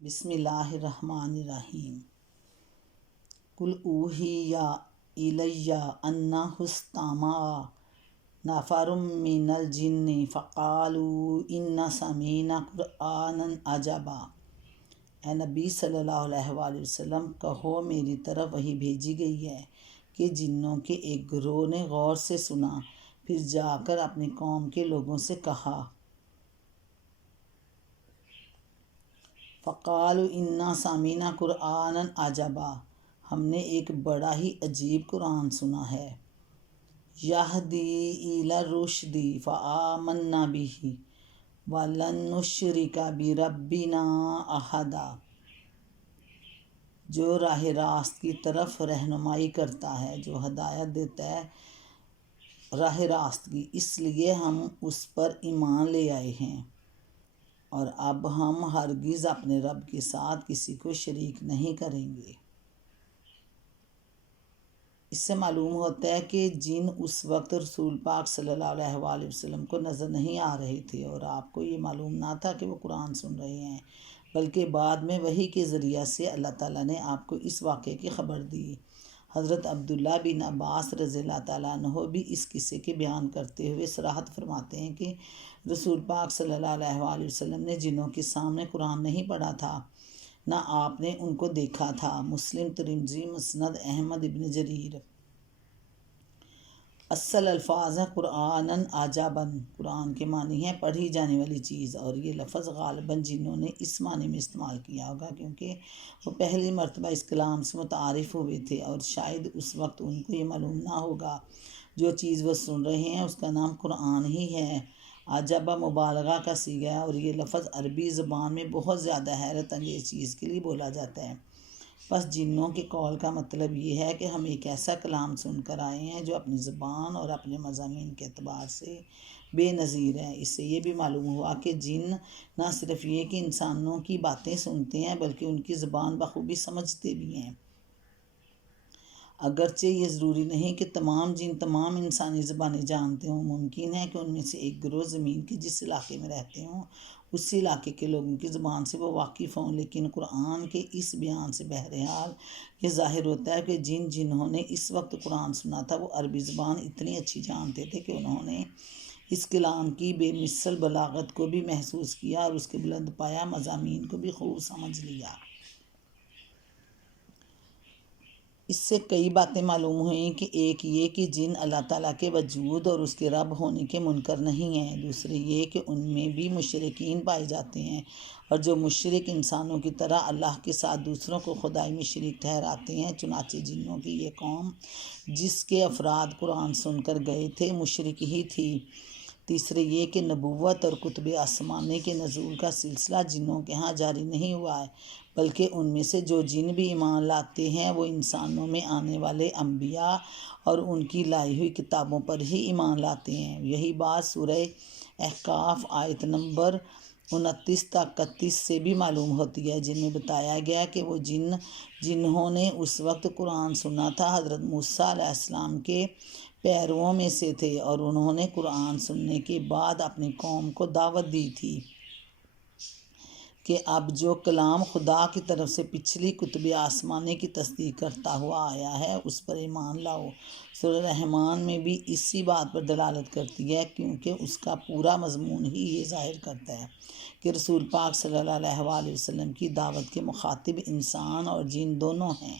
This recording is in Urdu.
بسم اللہ الرحمن الرحیم قل اوحی الی انہ استمع نفر من الجن فقالوا انا سمعنا قرآنا عجبا۔ اے نبی صلی اللہ علیہ وآلہ وسلم، کہو میری طرف وحی بھیجی گئی ہے کہ جنوں کے ایک گروہ نے غور سے سنا، پھر جا کر اپنی قوم کے لوگوں سے کہا، فقالوا انا سمعنا قرآنا عجبا، ہم نے ایک بڑا ہی عجیب قرآن سنا ہے، یہدی الی الرشد فآمنا بہ ولن نشرک بربنا احدا، جو راہ راست کی طرف رہنمائی کرتا ہے، جو ہدایت دیتا ہے راہ راست کی، اس لیے ہم اس پر ایمان لے آئے ہیں، اور اب ہم ہرگز اپنے رب کے ساتھ کسی کو شریک نہیں کریں گے۔ اس سے معلوم ہوتا ہے کہ جن اس وقت رسول پاک صلی اللہ علیہ وآلہ وسلم کو نظر نہیں آ رہے تھے، اور آپ کو یہ معلوم نہ تھا کہ وہ قرآن سن رہے ہیں، بلکہ بعد میں وحی کے ذریعہ سے اللہ تعالیٰ نے آپ کو اس واقعے کی خبر دی۔ حضرت عبداللہ بن عباس رضی اللہ تعالیٰ عنہ بھی اس قصے کے بیان کرتے ہوئے صراحت فرماتے ہیں کہ رسول پاک صلی اللہ علیہ وآلہ وسلم نے جنوں کے سامنے قرآن نہیں پڑھا تھا، نہ آپ نے ان کو دیکھا تھا۔ مسلم، ترمذی، مسند احمد ابن جریر۔ اصل الفاظ ہیں قرآناً عجباً، قرآن کے معنی ہیں پڑھی جانے والی چیز، اور یہ لفظ غالباً جنوں نے اس معنی میں استعمال کیا ہوگا کیونکہ وہ پہلی مرتبہ اس کلام سے متعارف ہوئے تھے، اور شاید اس وقت ان کو یہ معلوم نہ ہوگا جو چیز وہ سن رہے ہیں اس کا نام قرآن ہی ہے۔ عجبہ مبالغہ کا صیغہ ہے، اور یہ لفظ عربی زبان میں بہت زیادہ حیرت انگیز چیز کے لیے بولا جاتا ہے۔ بس جنوں کے قول کا مطلب یہ ہے کہ ہم ایک ایسا کلام سن کر آئے ہیں جو اپنی زبان اور اپنے مضامین کے اعتبار سے بے نظیر ہے۔ اس سے یہ بھی معلوم ہوا کہ جن نہ صرف یہ کہ انسانوں کی باتیں سنتے ہیں بلکہ ان کی زبان بخوبی سمجھتے بھی ہیں۔ اگرچہ یہ ضروری نہیں کہ تمام جن تمام انسانی زبانیں جانتے ہوں، ممکن ہے کہ ان میں سے ایک گروہ زمین کے جس علاقے میں رہتے ہوں اسی علاقے کے لوگوں کی زبان سے وہ واقف ہوں، لیکن قرآن کے اس بیان سے بہرحال یہ ظاہر ہوتا ہے کہ جنہوں نے اس وقت قرآن سنا تھا وہ عربی زبان اتنی اچھی جانتے تھے کہ انہوں نے اس کلام کی بے مثل بلاغت کو بھی محسوس کیا اور اس کے بلند پایہ مضامین کو بھی خوب سمجھ لیا۔ اس سے کئی باتیں معلوم ہوئیں کہ ایک یہ کہ جن اللہ تعالیٰ کے وجود اور اس کے رب ہونے کے منکر نہیں ہیں، دوسرے یہ کہ ان میں بھی مشرکین پائے جاتے ہیں، اور جو مشرک انسانوں کی طرح اللہ کے ساتھ دوسروں کو خدائی میں شریک ٹھہراتے ہیں۔ چنانچہ جنوں کی یہ قوم جس کے افراد قرآن سن کر گئے تھے مشرک ہی تھی۔ تیسرے یہ کہ نبوت اور کتب آسمانی کے نزول کا سلسلہ جنوں کے ہاں جاری نہیں ہوا ہے، بلکہ ان میں سے جو جن بھی ایمان لاتے ہیں وہ انسانوں میں آنے والے انبیاء اور ان کی لائی ہوئی کتابوں پر ہی ایمان لاتے ہیں۔ یہی بات سورہ احقاف آیت نمبر 29 تا 31 سے بھی معلوم ہوتی ہے، جن میں بتایا گیا کہ وہ جنہوں نے اس وقت قرآن سنا تھا حضرت موسیٰ علیہ السلام کے پیرووں میں سے تھے، اور انہوں نے قرآن سننے کے بعد اپنی قوم کو دعوت دی تھی کہ اب جو کلام خدا کی طرف سے پچھلی کتب آسمانی کی تصدیق کرتا ہوا آیا ہے اس پر ایمان لاؤ۔ سورہ رحمان میں بھی اسی بات پر دلالت کرتی ہے، کیونکہ اس کا پورا مضمون ہی یہ ظاہر کرتا ہے کہ رسول پاک صلی اللہ علیہ وآلہ وسلم کی دعوت کے مخاطب انسان اور جن دونوں ہیں۔